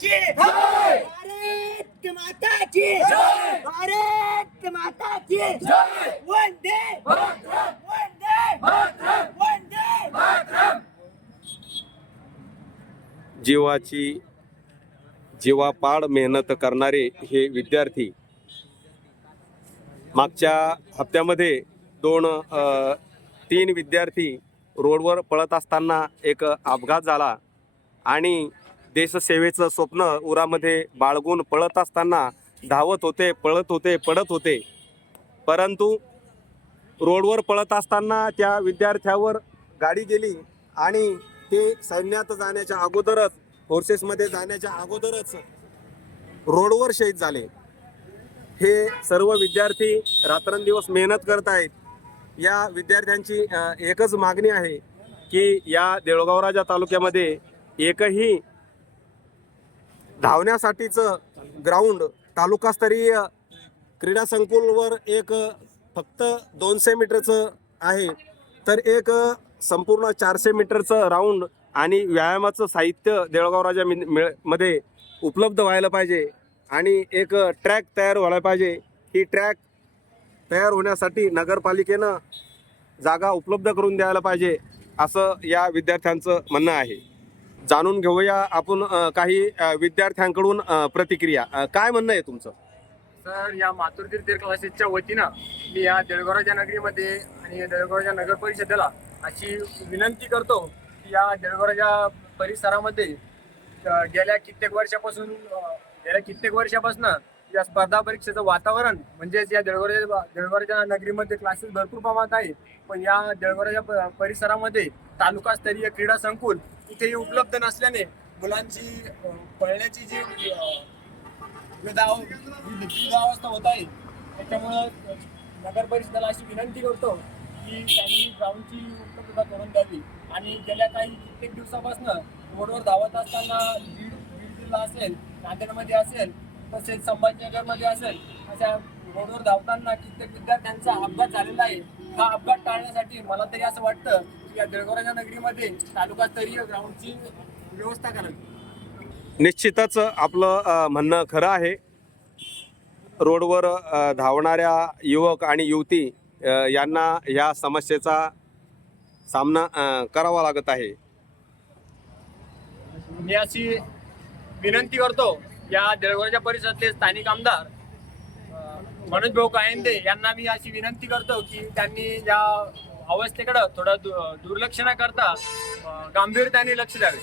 की भारत माता की भारत माता की वंदे वंदे वंदे। जीवापाड मेहनत करणारे हे विद्यार्थी मागच्या हप्त्यामध्ये तीन विद्यार्थी रोडवर पळत असताना एक अपघात झाला आणि देशसेवेचं स्वप्न उरामध्ये बाळगून पळत असताना धावत होते, पडत होते, परंतु रोडवर पळत असताना त्या विद्यार्थ्यावर गाडी गेली आणि ते सैन्यात जाण्याच्या अगोदरच, फोर्सेसमध्ये जाण्याच्या अगोदरच रोडवर शहीद झाले। हे सर्व विद्यार्थी रात्रंदिवस मेहनत करत आहेत। या विद्यार्थ्यांची एकच मागणी आहे की या देऊळगाव राजा तालुक्यामध्ये एकही धावण्यासाठीचं ग्राउंड, तालुकास्तरीय क्रीडा संकुलवर एक फक्त 200 मीटरचं आहे, तर एक संपूर्ण 400 मीटरचं राऊंड आणि व्यायामाचं साहित्य देऊळगाव राजा मध्ये उपलब्ध व्हायला पाहिजे आणि एक ट्रॅक तयार व्हायला पाहिजे। ही ट्रॅक तयार होण्यासाठी नगरपालिकेनं जागा उपलब्ध करून द्यायला पाहिजे असं या विद्यार्थ्यांचं म्हणणं आहे। जाणून घेऊया आपण काही विद्यार्थ्यांकडून प्रतिक्रिया। काय म्हणणं आहे तुमचं? सर, या मातूर तीर्थ क्लासेसच्या वतीनं मी या देऊळगाव राजा नगरीमध्ये आणि देऊळगाव राजा नगर परिषदेला अशी विनंती करतो की या देऊळगाव राजा परिसरामध्ये गेल्या कित्येक वर्षापासून या स्पर्धा परीक्षेचं वातावरण म्हणजेच या देऊळगाव राजा नगरीमध्ये क्लासेस भरपूर प्रमाणात आहे, पण या देऊळगाव राजा परिसरामध्ये तालुकास्तरीय क्रीडा संकुल इथेही उपलब्ध नसल्याने मुलांची पळण्याची जी अवस्था होत आहे, त्याच्यामुळं नगर परिषदेला अशी विनंती करतो की त्यांनी ग्राउंडची उपलब्धता करून द्यावी। आणि गेल्या काही कित्येक दिवसापासून रोडवर धावत असताना बीड जिल्हा असेल, नांदेडमध्ये असेल, तसेच संभाजीनगरमध्ये असेल, अशा रोडवर धावताना कित्येक विद्यार्थ्यांचा अपघात झालेला आहे। हा अपघात टाळण्यासाठी मला तरी असं वाटतं की या देऊळगाव राजा नगरीमध्ये तालुकास्तरीय ग्राउंडची व्यवस्था करावी। निश्चितच आपलं म्हणणं खरं आहे। रोडवर धावणाऱ्या युवक आणि युवती यांना या समस्येचा सामना करावा लागत आहे। मी अशी विनंती करतो या देऊळगावच्या परिसरातले स्थानिक आमदार मनोज भाऊ कायंदे यांना मी अशी विनंती करतो की त्यांनी या अवस्थेकडे थोडं दुर्लक्ष न करता गांभीर्याने लक्ष द्यावे।